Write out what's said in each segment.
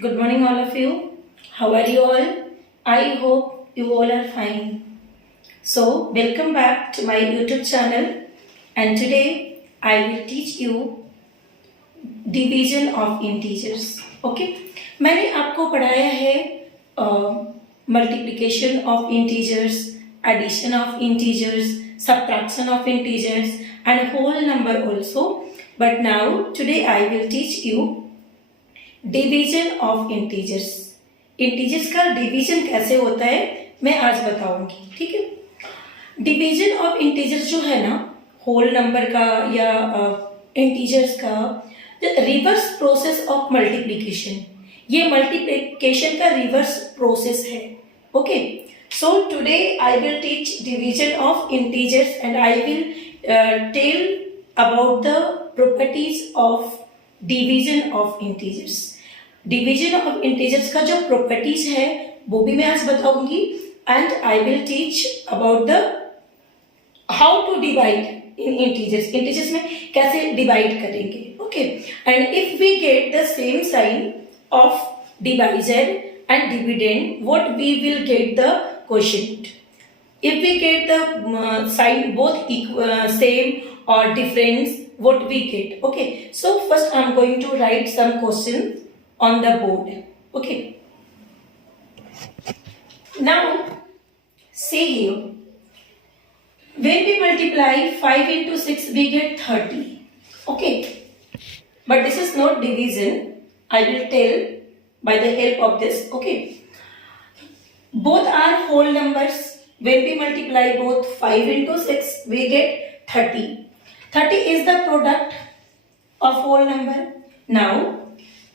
Good morning, all of you. How are you all? I hope you all are fine. So, welcome back to my YouTube channel, and today I will teach you division of integers. Okay? मैंने आपको पढ़ाया है multiplication of integers, addition of integers, subtraction of integers, and whole number also. But now, today I will teach you division of integers. Integers का डिवीजन कैसे होता है मैं आज बताऊंगी. ठीक है. डिवीजन ऑफ इंटीजर्स जो है ना, होल नंबर का या इंटीजर्स का रिवर्स प्रोसेस ऑफ मल्टीप्लिकेशन. ये मल्टीप्लिकेशन का रिवर्स प्रोसेस है. Okay. So today I will teach division of integers and I will tell about the properties of division of integers. Division of integers का जो properties है वो भी मैं आज बताऊंगी. And I will teach about the how to divide in integers. Integers में कैसे डिवाइड करेंगे. Okay. And if we get the same sign of divisor and dividend, what we will get the quotient. If we get the sign both same or difference, what we get. Okay, so first I'm going to write some questions on the board. Okay, now see here, when we multiply 5 into 6 we get 30. Okay, but this is not division. I will tell by the help of this. Okay, both are whole numbers. When we multiply both 5 into 6 we get 30. 30 is the product of whole number. Now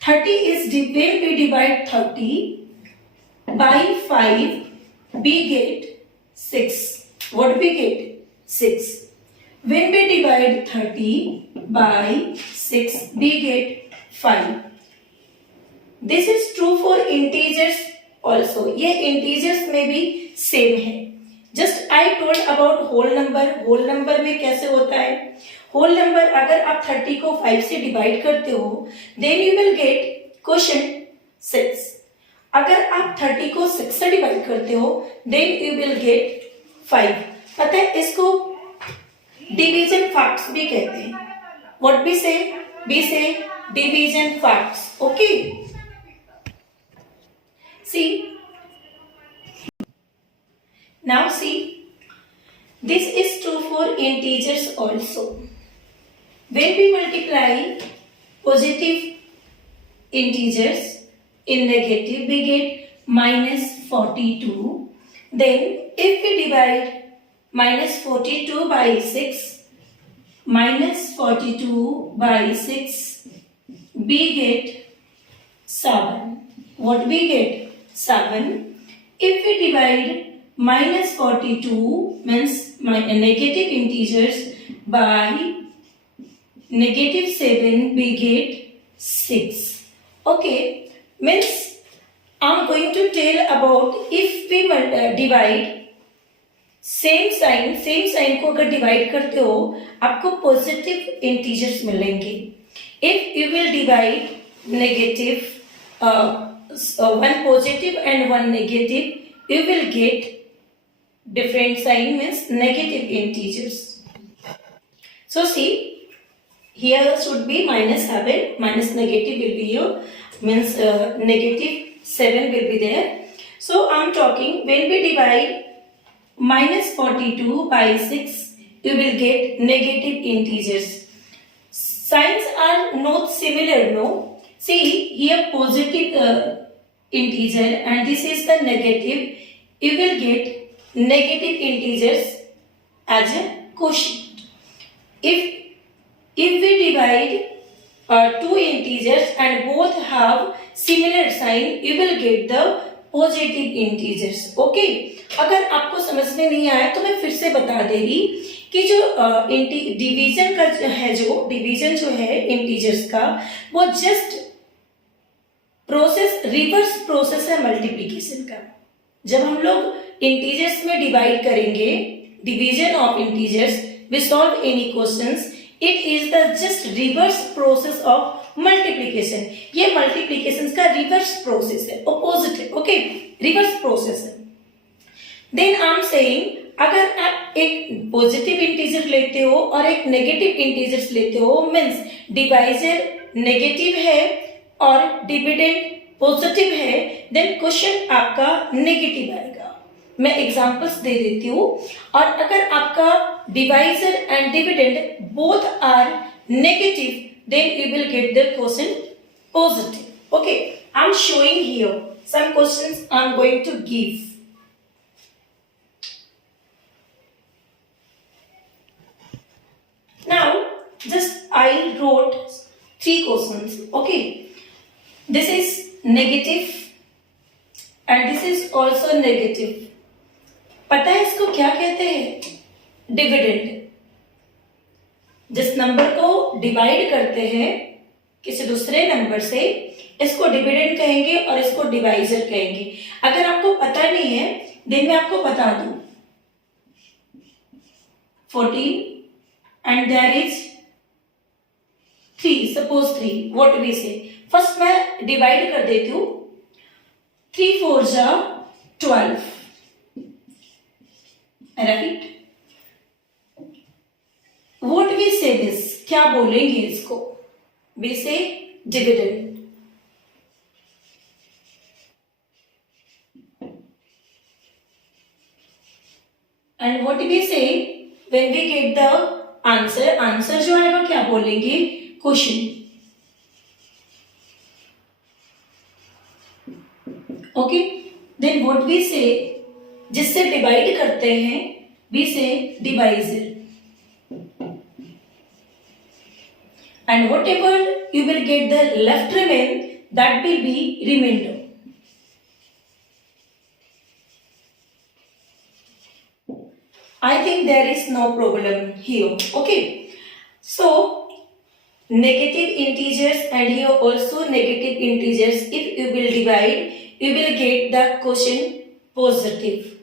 30 is when we divide 30 by 5 we get 6. What we get? 6. When we divide 30 by 6 we get 5. This is true for integers also. ये integers में भी same है. Just I told about whole number. Whole number में कैसे होता है? Whole number अगर आप 30 को 5 से डिवाइड करते हो then you will get quotient 6. अगर आप 30 को 6 से डिवाइड करते हो देन यू विल गेट 5. पता है इसको डिवीजन फैक्ट्स भी कहते हैं. What we say division facts. Okay. See, now see, this is true for integers also. When we multiply positive integers in negative we get minus 42. Then if we divide minus 42 by 6, minus 42 by 6 we get 7. What we get? 7. If we divide minus 42 means negative integers by negative 7 we get 6. Okay, means I'm going to tell about if we divide same sign को अगर डिवाइड करते हो आपको positive integers मिलेंगे. If you will divide negative one positive and one negative you will get different sign means negative integers. So see, here should be minus 7, minus negative will be here means negative 7 will be there. So I am talking when we divide minus 42 by 6 you will get negative integers. Signs are not similar, no. See here positive integer and this is the negative. You will get negative integers as a quotient. If we divide two integers and both have similar sign you will get the positive integers. Okay, अगर आपको समझ में नहीं आया तो मैं फिर से बता दे रही कि जो डिवीजन का है, जो डिवीजन जो है इंटीजर्स का वो जस्ट प्रोसेस रिवर्स प्रोसेस है मल्टीप्लिकेशन का. जब हम लोग इंटीजर्स में डिवाइड करेंगे division of integers, we solve any questions, it is the just reverse process of multiplication. ये मल्टीप्लीकेशन का रिवर्स प्रोसेस है, ऑपोजिट है, ओके, रिवर्स प्रोसेस है। देन आई एम सेइंग अगर आप एक पॉजिटिव इंटीजर लेते हो और एक नेगेटिव इंटीजर्स लेते हो, मीन्स डिवाइजर नेगेटिव है और डिविडेंड पॉजिटिव है, देन क्वेश्चन आपका नेगेटिव आएगा। मैं एग्जांपल्स दे देती हूँ। और अगर आपका divisor and dividend both are negative, then you will get the question positive. Okay, I'm showing here some questions I'm going to give. Now, just I wrote 3 questions. Okay, this is negative and this is also negative. पता है इसको क्या कहते हैं? डिविडेंड। जिस नंबर को डिवाइड करते हैं किसी दूसरे नंबर से, इसको डिविडेंड कहेंगे और इसको डिवाइजर कहेंगे। अगर आपको पता नहीं है, देन मैं आपको बता दूं। 14 and there is 3, suppose 3, what we say? फर्स्ट मैं डिवाइड कर देती हूं। 3 4 जा 12, right? What we say this? क्या बोलेंगे इसको? We say dividend. And what we say when we get the answer? Answer जो आएगा क्या बोलेंगे? Question. Okay? Then what we say? जिससे डिवाइड करते हैं, we say divisor. And whatever you will get the left remain, that will be remainder. I think there is no problem here. Okay. So negative integers and here also negative integers. If you will divide, you will get the quotient positive.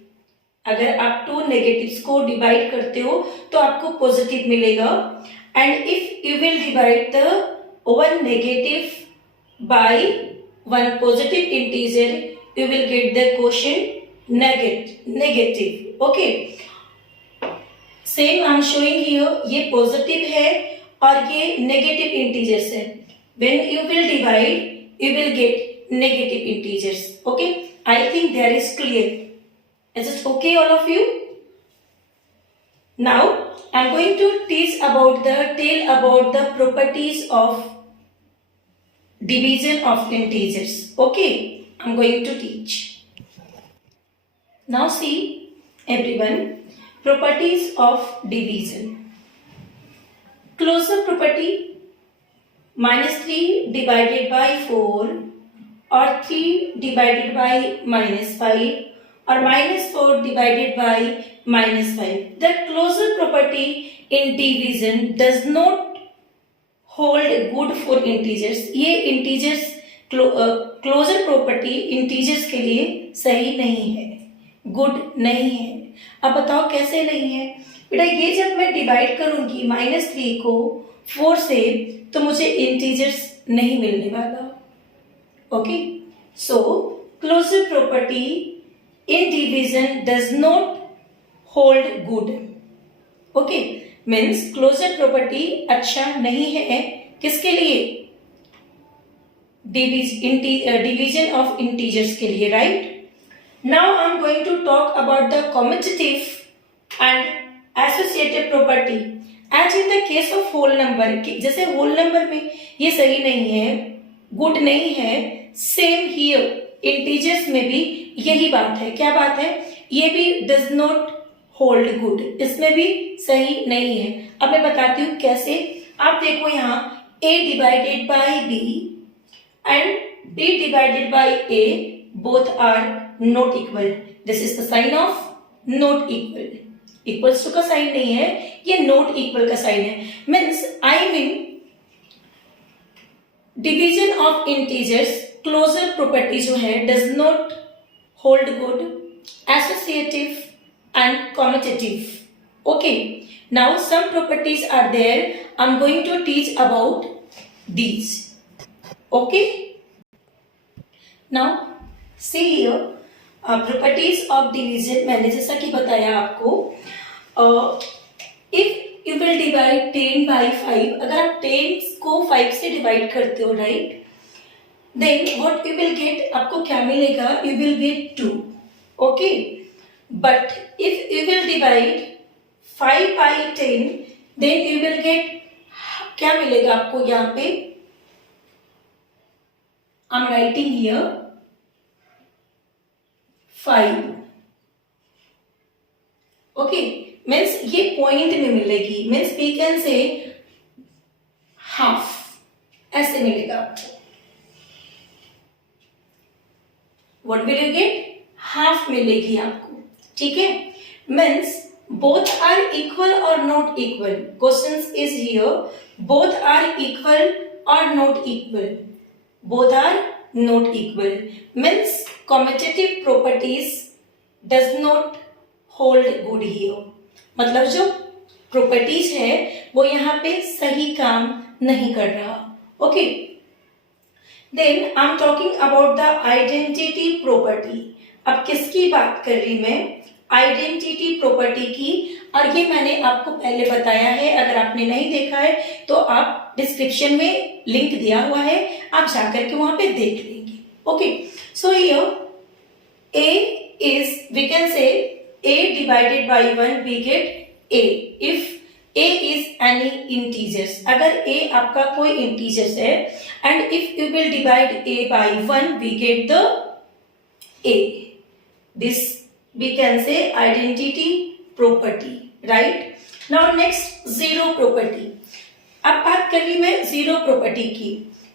अगर आप 2 negatives को डिवाइड करते हो तो आपको पॉजिटिव मिलेगा। And if you will divide the one negative by one positive integer, you will get the quotient negative. Okay. Same I am showing here. ये positive है और ये negative integers है. When you will divide, you will get negative integers. Okay. I think there is clear. Is it okay, all of you? Now I am going to tell about the properties of division of integers. Okay, I am going to teach. Now see everyone, properties of division. Closure property, -3 divided by 4 or 3 divided by -5 or -4 divided by -5. The closure property in division does not hold good for integers. ये integers closure property integers के लिए सही नहीं है, good नहीं है। अब बताओ कैसे नहीं है? बेटा ये जब मैं डिवाइड करूंगी -3 को 4 से, तो मुझे integers नहीं मिलने वाला। ओके, सो closure property in division does not hold good. Okay, means closure property अच्छा नहीं है किसके लिए? Division of integers के लिए, right? Now I am going to talk about the commutative and associative property. As in the case of whole number, जैसे whole number में ये सही नहीं है, good नहीं है, same here integers में भी यही बात है। क्या बात है? ये भी does not hold good, इसमें भी सही नहीं है। अब मैं बताती हूँ कैसे। आप देखो यहाँ a divided by b and b divided by a both are not equal. This is the sign of not equal. Equals to का साइन नहीं है, ये not equal का साइन है। Means I mean division of integers closure property जो है does not hold good, associative and commutative. Okay, now some properties are there. I'm going to teach about these. Okay, now see here properties of division. मैंने जैसा कि बताया आपको, if you will divide 10 by 5, अगर आप 10 को 5 से डिवाइड करते हो, right, then what you will get, आपको क्या मिलेगा, you will get 2. Okay, but if you will divide 5 by 10, then you will get, क्या मिलेगा आपको यहाँ पे, I am writing here 5. Okay, means ये पॉइंट में मिलेगी, means we can say half, ऐसे मिलेगा आपको. What will you get, half मिलेगी आपको. ठीक है, मीन्स बोथ आर इक्वल और not equal. Question is here, both are equal और not equal. Both are not equal means commutative properties does not hold good here. मतलब जो properties है वो यहाँ पे सही काम नहीं कर रहा. Okay, then I am talking about the identity property. अब किसकी बात कर रही मैं, आइडेंटिटी प्रॉपर्टी की. और ये मैंने आपको पहले बताया है, अगर आपने नहीं देखा है तो आप डिस्क्रिप्शन में लिंक दिया हुआ है, आप जाकर के वहां पे देख लेंगे. Okay, so here a is, we can say a divided by 1 we get a if a is any integers. अगर a आपका कोई integers है and if you will divide a by 1 we get the a. This we can say identity property, right? Now next zero property. अब बात कर रही मैं zero property की.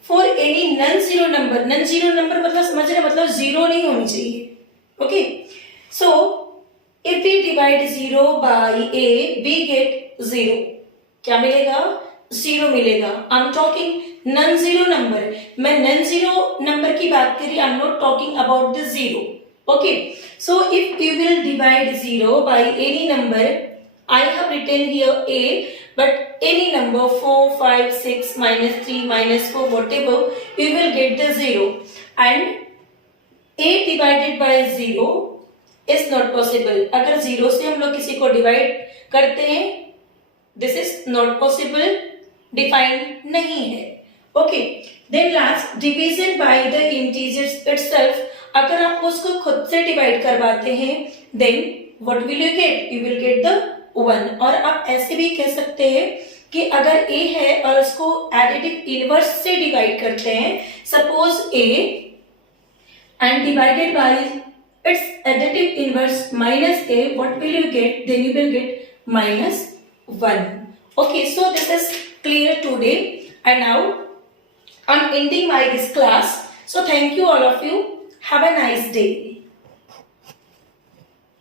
For any non-zero number, non-zero number मतलब समझ रहे, मतलब जीरो नहीं होनी चाहिए. Okay, so if we divide 0 by a we get 0. क्या मिलेगा, 0 मिलेगा. आई am talking non zero number, मैं नॉन जीरो नंबर की बात कर रही, I am not talking about the zero. Okay, so if you will divide 0 by any number, I have written here a, but any number 4, 5, 6, -3, -4, whatever, you will get the 0. And a divided by 0 is not possible. अगर zero से हम लोग किसी को डिवाइड करते हैं, this is not possible, defined नहीं है. Okay, then last division by the integers itself. अगर आप उसको खुद से डिवाइड करवाते हैं, then what will you get, you will get the 1. और आप ऐसे भी कह सकते हैं कि अगर a है और उसको एडिटिव इनवर्स से डिवाइड करते हैं, suppose a and divided by its additive inverse minus a, what will you get, then you will get -1. Okay, so this is clear today, and now I'm ending my this class. So thank you all of you, have a nice day.